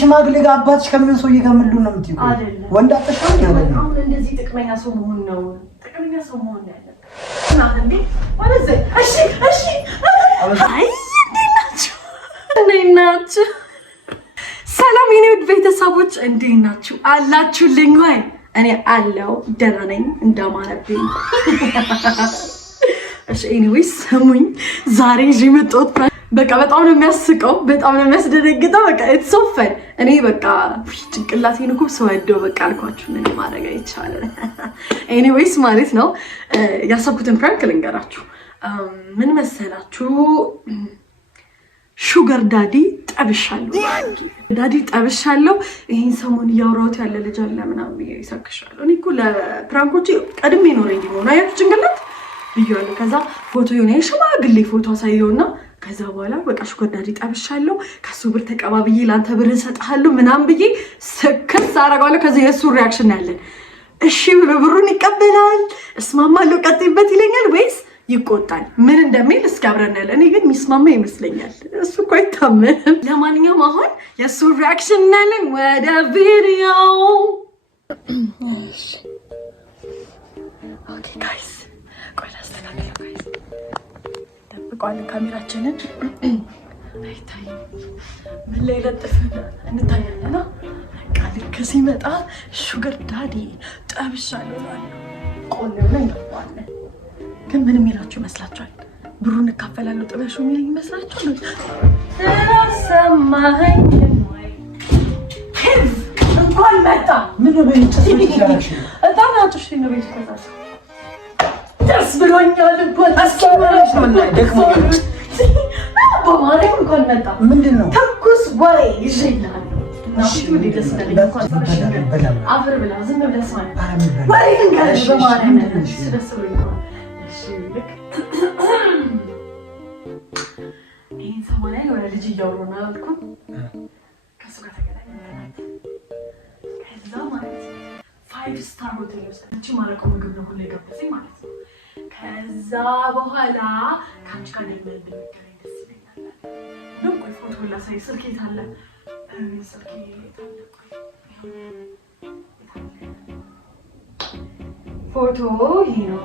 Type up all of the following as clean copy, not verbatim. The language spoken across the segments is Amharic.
ሽማግሌ ጋር አባትሽ ከምን ሰውዬ ጋር ምን ሉን ነው የምትይው? ወንድ አጥሻው ያለው አሁን እንደዚህ ጥቅመኛ ሰው መሆን ነው። ጥቅመኛ ሰው መሆን ነው ያለው። እና እንዴ ማለት እሺ አይ እንዴት ናችሁ? ሰላም የኔ ውድ ቤተሰቦች እንዴት ናችሁ? አላችሁልኝ ወይ? እኔ አለው ደህና ነኝ እንዳማረብኝ። እሺ ኤኒዌይስ ሰሙኝ ዛሬ የመጣሁት በቃ በጣም ነው የሚያስቀው፣ በጣም ነው የሚያስደነግጠው። በቃ ኢትስ ሶ ፈን። እኔ በቃ ጭንቅላቴን እኮ ስወደው በቃ አልኳችሁ ምን ማድረግ አይቻልም። ኤኒዌይስ ማለት ነው ያሰብኩትን ፕራንክ ልንገራችሁ። ምን መሰላችሁ? ሹገር ዳዲ ጠብሻለሁ። ዳዲ ጠብሻለሁ። ይሄን ሰሞን እያወራሁት ያለ ልጅ አለ ምናምን ብዬ ይሰክሻለሁ። እኔ እኮ ለፕራንኮቼ ቀድሜ ነው ሬዲ ሆነ አያችሁ ጭንቅላት ብያለሁ። ከዛ ፎቶ የሆነ የሽማግሌ ፎቶ አሳየውና ከዛ በኋላ በቃ ሹገር ዳዲ ጠብሻለሁ፣ ከሱ ብር ተቀባብዬ ላንተ ብር እሰጥሃለሁ ምናምን ብዬ ስክስ አደርጋለሁ። ከዛ የእሱ ሪያክሽን ያለን እሺ ብሎ ብሩን ይቀበላል፣ እስማማለሁ ቀጥይበት ይለኛል ወይስ ይቆጣል? ምን እንደሚል እስኪ አብረን ያለ። እኔ ግን የሚስማማ ይመስለኛል። እሱ እኮ አይታመንም። ለማንኛውም አሁን የእሱ ሪያክሽን እናያለን። ወደ ቪዲዮ ኦኬ ጋይስ፣ ቆይ ላስተካክለው ጋይስ። ጠብቋለን ካሜራችንን አይታይም። ምን ላይ ለጥፈን እንታያለን። በቃ ልክ ሲመጣ ሹገር ዳዲ ጠብሻለሁ ቆሌውን እንገባለን። ግን ምን የሚላችሁ ይመስላችኋል? ብሩን እንካፈላለሁ ጥበሹ የሚለኝ ይመስላችኋል? ሰማኸኝ ወይ? እንኳን መጣ። ምን ነው በእንጭት እጣን አጥሽ ነው ቤት ተዛዝ ደስ ብሎኛል እኮ ታስቀምራሽ ነው እና ደግሞ በማርያም እንኳን መጣ። ምንድነው ተኩስ ወይ ይዤናል እሺ ወደ ደስ ብለኝ እንኳን አፈር ብላ ዝም ብለህ ስማ ወይ እንጋሽ በማርያም ደስ ብሎኛል። ይህን ሰሞን ላይ የሆነ ልጅ እያወሩ ነው አላልኩም? ከእሱ ጋር ተገናኘን። ከዛ ማለት 5 ስታር ሆቴል ውስጥ ማለቀው ምግብ ነው ሁሉ የገባኝ ማለት ነው። ከዛ በኋላ ከአንቺ ጋር እንደምንገናኝ ደስ ይለኛል። ነው ቆይ ፎቶ ላሳይ። ስልኬ የት አለ? ስልኬ የት አለ? ፎቶ ይሄ ነው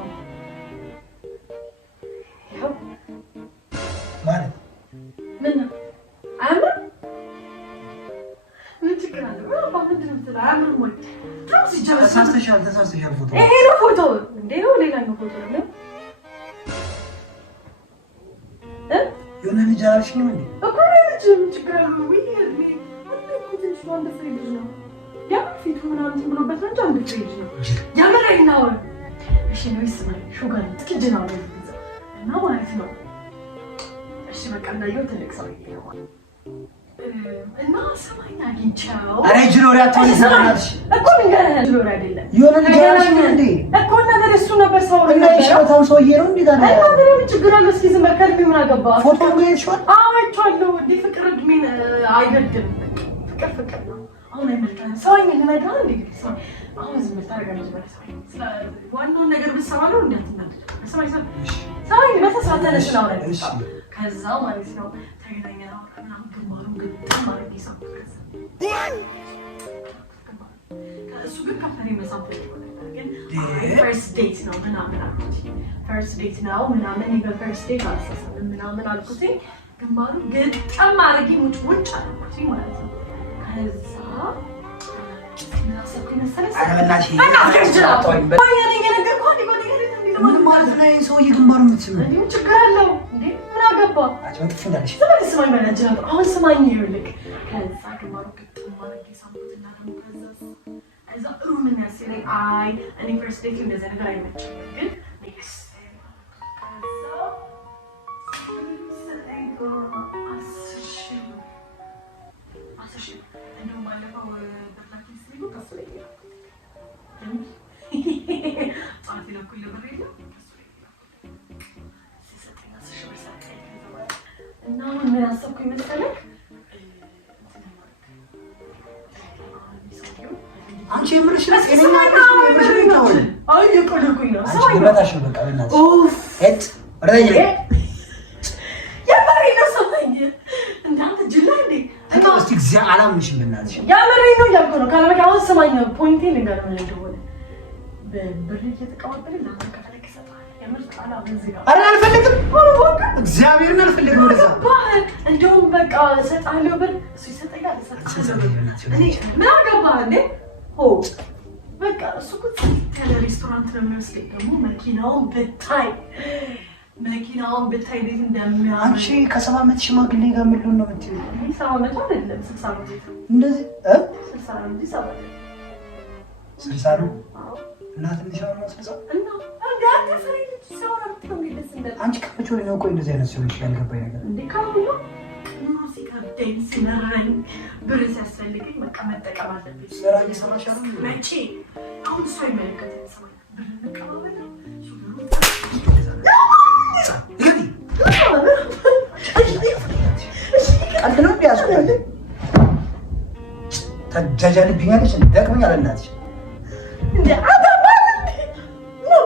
ማለት ምን አያምርም? ምን ችግር አለ? ምንድን ነው የምትለው? አያምርም ወይ? ተሳስተሻል። ፎቶ ይሄ ነው ፎቶ እንዴ? ነው ሌላኛው ፎቶ ነው የሆነ ልጅ አልሽኝ እንዴ? እኮ ልጅ ምን ችግር አለ? ወይ ትንሽ ወንድ ፍሬ ልጅ ነው ያምር ፊቱ ምናምን ብሎበት ነው እንጂ አንድ ፍሬ ልጅ ነው ያምረኝ ነው። እሺ ነው ይስማል ሹገር እስኪ ጀናው እና ማለት ነው እሺ በቃ እንዳየው ትልቅ ሰው ይሄው እና ሰማኝ አግኝቻው። አረ ጅሎሪ አትሆን ይሰራልሽ እኮ ንገረህ። ጅሎሪ አይደለም የሆነ ነገር እንዴ እኮ ነገር እሱ ነበር ሰው ነው እና ይሽታው ሰውዬ ነው እንዴ ታዲያ? እና ምንም ችግር አለ? እስኪ ዝም በል ከልብ ምን አገባ? ፎቶ ነው ይሽዋል። አይቻለሁ እንዴ ፍቅር እድሜን አይገድም። ፍቅር ነው። አሁን አይመጣም ሰውኝ ለማዳ እንዴ ሰው አሁን ዝም ታረጋለች ማለት ነው። ዋናው ነገር ብትሰማለው እንዳትናደድ ሰማይ ሰማይ በተሳተለሽ ነው አይደል? ከዛ ማለት ነው ተገናኘን። አሁን ግንባሩን ግጥም ማለት ይሳብ ከእሱ ግን ከፈኔ መሳብ ግን ፈርስት ዴት ነው ምናምን አልኩት። ፈርስት ዴት ነው ምናምን በፈርስት ዴት አልተሳሳም ምናምን አልኩት። ግንባሩን ግጥም አድርጌ ሙጭ ውጭ አልኩት ማለት ነው። ከዛ ምን ማለት ነው? ሰውዬ ግንባሩ የምትስም እንዴ? ችግር አለው እንዴ? ምን አገባ? ስማኝ ማለት ነው። አሁን ስማኝ ይኸውልህ። ከዛ ግንባሩ ግጥም ማለት ይሳምኩትና ደግሞ ከዛ ሩም የሚያስለኝ አይ እኔ ፈርስት ዴት እንደዚህ ነገር አይመችም ግን ኔክስት እና ምን አሰብኩኝ መሰለህ? አንቺ የምርሽ ነው ጤነኛ ነው? አይ የቆለኩኝ ነው ሰው ይመጣሽ በቃ በእናትሽ ኦፍ እት ረኛ የማሪ ነው ሰውኝ እንዳንተ ጅላ እንዴ? እስቲ እግዚአብሔር አላምንሽም በእናትሽ ያመረኝ ነው ያልኩ ነው ካለበቃ አሁን ስማኝ ነው ፖይንቴ ልንገርህ ነው እንደሆነ በብር እየተቀባበለ ለማከፈለክ ይሰጣል ያመር ቃላ በዚህ ጋር አረ አልፈልግም እግዚአብሔርን አልፈልግም ወደዛ እንደውም በቃ እሰጣለሁ ብር እሱ ይሰጠኛል እሰጣለሁ እኔ ምን አገባህ እንዴ ሆ በቃ እሱ እኮ ሬስቶራንት ነው የሚወስደኝ ደግሞ መኪናውን ብታይ እንዴት እንደሚያምር አንቺ ከ70 ዓመት ሽማግሌ ጋር ምን ነው የምትይው? 70 ዓመት አይደለም 60 ዓመት እንደዚህ 60 ዓመት 60 ነው። እና ትንሽ ነው 60 እና አንተ ፈሪድ ሲያወራው ትምልስ እንደ አንቺ ከመቼ ወዲህ ነው ቆይ እንደዚህ አይነት ሰዎች ያልገባኝ ነገር እንዴ ካሁን ኑሮ ሲከብደኝ ሲመረኝ ብር ሲያስፈልገኝ በቃ መጠቀም አለብኝ። ስራ እየሰራሽ አይደል? መቼ አሁን እሱ አይመለከተኝም። ሰው ብር መቀባበል ነው ቀልድ ነው ቢያስፈልግ ተጃጃልብኛለች ደግሞኛል እናትሽ እንዴ አታባል ነው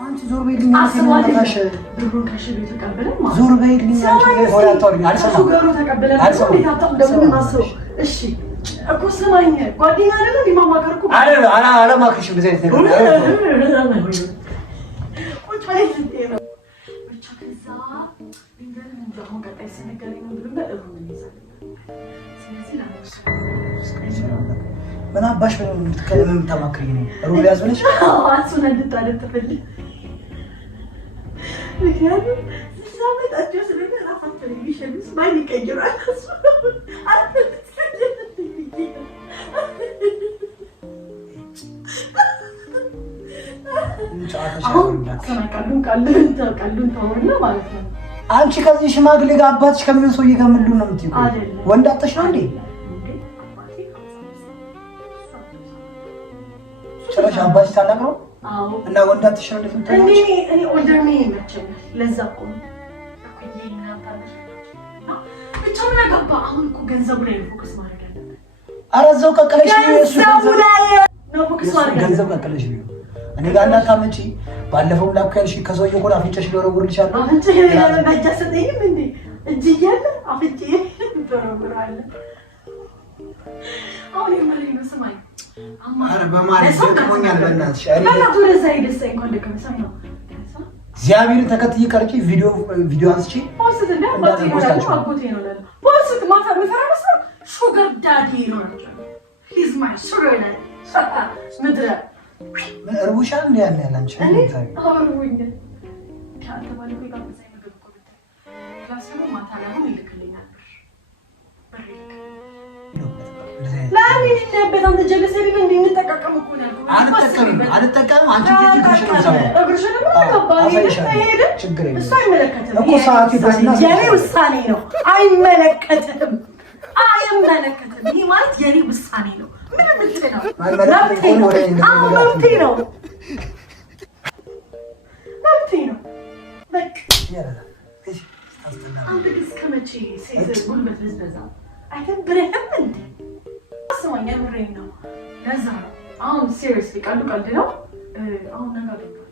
አንቺ ዞር በይልኝ አስማታሽ ብሩን ካሽ ቤት ተቀበለን ማለት ዞር በይልኝ አንቺ ሆራ ታውልኝ አልሰማም ሱገሩ ተቀበለን እንዴት ደግሞ ማሰው እሺ እኮ ስማኝ ጓደኛ አይደለም ቢማማከር እኮ አለማክርሽ እንደዚህ አይነት ነገር ቁጭ በይ ነው ብቻ ከዛ እንግዲህ እንደው ቀጣይ ስንገናኝ ነው ብለን በእሩን እንይዛለን። ስለዚህ ምን አባሽ ነው የምትማክሪኝ ነው ሩብ ያዝ ብለሽ አሱን እንድታደርግ ትፈልግ ምክንያቱም ስለዚህ አዲስ ነገር አፋፍተን ይሸልስ ማን ይቀይራል እሱ አንቺ ከዚህ ሽማግሌ ጋር አባትሽ ከምን ሰውዬ ጋር ምን ነው የምትይው? ወንድ አጥተሽ ነው እንዴ? ጭራሽ አባትሽ ታላቅ ነው? አዎ። እና ወንድ አጥተሽ ነው እንደምትይው? እኔ ኦልደር ሚ ይመቸኝ ለዛ እኮ ነው። ብቻ ምን አገባ አሁን እኮ ገንዘቡ ላይ ነው ፎከስ ማድረግ ያለብን። ኧረ እዛው ቀቀለሽ ነው እሱ ነው ፎከስ ማድረግ ገንዘብ ቀቀለሽ ነው እኔ ጋር እንዳታመጪ ባለፈው ላኩ ያልሽ ከሰውዬው እኮ አፍንጫሽ ሊወረውርልሻለሁ አንቺ በእጅ ሰጠኝም እንዴ እጅ እያለ አፍንጫ ይወረውራል አሁን የማለኝ ነው ስማኝ አረ በማለት ደክሞኛል በእናትሽ በእናትህ ወደዛ ሄደህ እንኳን ደከመኝ ነው እግዚአብሔርን ተከትዬ ቀርጬ ቪዲዮ አንስቼ ፖስት እንደው አጎቴ ነው ለለ ፖስት ማታ መፈራረስ ሹገር ዳዲ ነው ሂዝ ማይ ሹገር ዳዲ ምድረ እርቡሻል እንዴ ያለ ያላንቺ እንታይ አውሩኝ ካንተ ባለው ጋብዛኝ ነገር እኮ ብታይ ራስህ ማታ ላይ ሆነ ይልክልኛል ብር ለምን በጣም ተጀለሰኝ እንዴ እንጠቀቀም እኮ ነው አልጠቀምም አንቺ ትጅ ነው ሰማው እግርሽን ማባባይ ሄደ ችግር የለም እሱ አይመለከትም እኮ ሰዓት ይደርስና የኔ ውሳኔ ነው አይመለከትም ይሄ ማለት የኔ ውሳኔ ነው ምንም እንትን ነው መብቴ ነው በቃ አንተ እስከ መቼ ሴት ጉልበት ልትበዛ አይደብርህም እንዴ? አስማኝ የምሬን ነው። ለዛ ነው አሁን ሲሪየስሊ ቀልድ ነው። አሁን ነገር ነው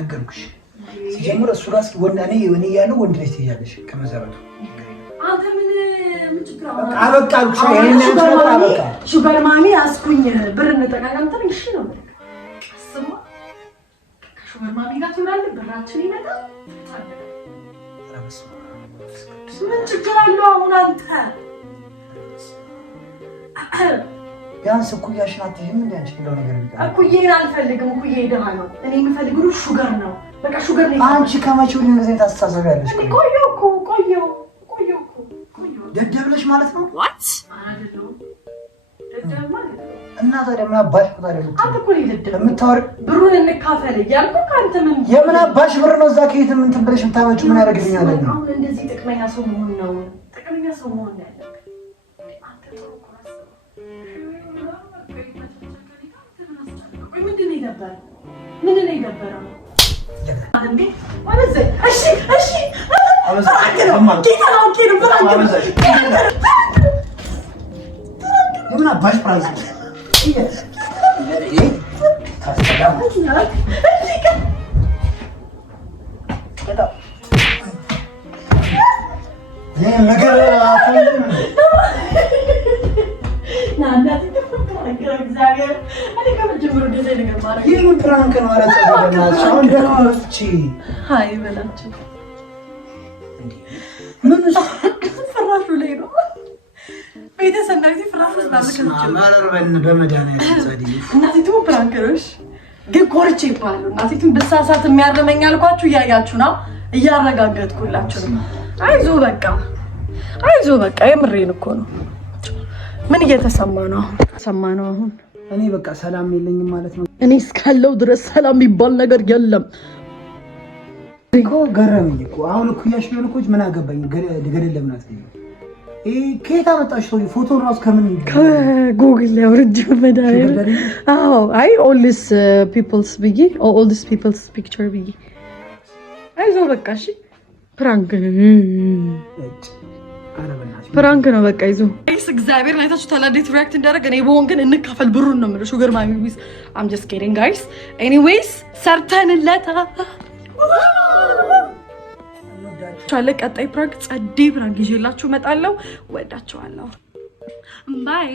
ነገርኩሽ ሲጀምር እሱ ጋር እስኪ እኔ እያለሁ ወንድ ልጅ ትይዣለሽ ከመሰረቱ አንተ ምን ችግር አበቃልኩሽ ይሄን አበቃ ሹገር ማሚ አስኩኝ ብር እንጠቃቀምተን እሺ ነው ቀስማ ከሹገር ማሚ ጋር ትውላለህ ብራችን ይመጣል ምን ችግር አለው አሁን አንተ ቢያንስ እኩያሽን አትይም እንዴ አንቺ ብለው ነገር ቢቀር እኩዬን አልፈልግም እኩዬ ደሃ ነው እኔ የምፈልገው ሹገር ነው በቃ ሹገር ነው አንቺ ከመቼው ነው እንደዚህ ታስተሳሰቢያለሽ ቆየው ደደብለሽ ማለት ነው what አይደለም ደደብ ማለት ነው እና ታዲያ ምን አባሽ ታዲያ አንተ እኮ ይደደብ የምታወር ብሩን እንካፈል እያልኩ ካንተ ምን የምን አባሽ ብር ነው እዛ ከየት ምን ትብለሽ የምታመጪው ምን ያደርግልኛል ነው አሁን እንደዚህ ጥቅመኛ ሰው መሆን ነው ጥቅመኛ ሰው መሆን ያለብህ አንተ ጥሩ ኮራስ ምንድን ነው የነበረው አንዴ ወለዘ እሺ የምን አባሽ ፕራንክ ፍራሹ ላይ ነው ቤተሰብ እናቴ ፍራሹ እናቴቱ ፕራንክሮች ግን ኮርቼ ይባሉ እናቴቱን በሳሳት የሚያርመኝ አልኳችሁ። እያያችሁ ነው፣ እያረጋገጥኩላችሁ ነው። አይዞ በቃ የምሬን እኮ ነው። ምን እየተሰማ ነው? አሁን እኔ በቃ ሰላም የለኝም ማለት ነው። እኔ እስካለው ድረስ ሰላም የሚባል ነገር የለም እኮ። ገረመኝ እኮ አሁን እኩያሽ ቢሆን እኮ ምን አገባኝ? ገደል ለምን አትገኝ? ከየት አመጣሽ? ሰው ፎቶ ራሱ ከጉግል ላይ አውርጄው መድኃኒዓለም። አዎ አይ ኦል ዲስ ፒፕልስ ብዬ ኦል ዲስ ፒፕልስ ፒክቸር ብዬ አይዞህ በቃ እሺ። ፕራንክ ነው በቃ ይዞ እግዚአብሔር ናይታችሁ ታላዴት ሪአክት እንዳደረገ እኔ በሆን ግን እንካፈል ብሩን ነው የምልሽ። ሹገር ማሚ ዊዝ አም ጀስት ኪዲንግ ጋይስ። ኤኒዌይስ ሰርተንለታ ቻለ። ቀጣይ ፕራንክ ጸዴ ፕራንክ ይዤላችሁ እመጣለሁ። ወዳችኋለሁ። ባይ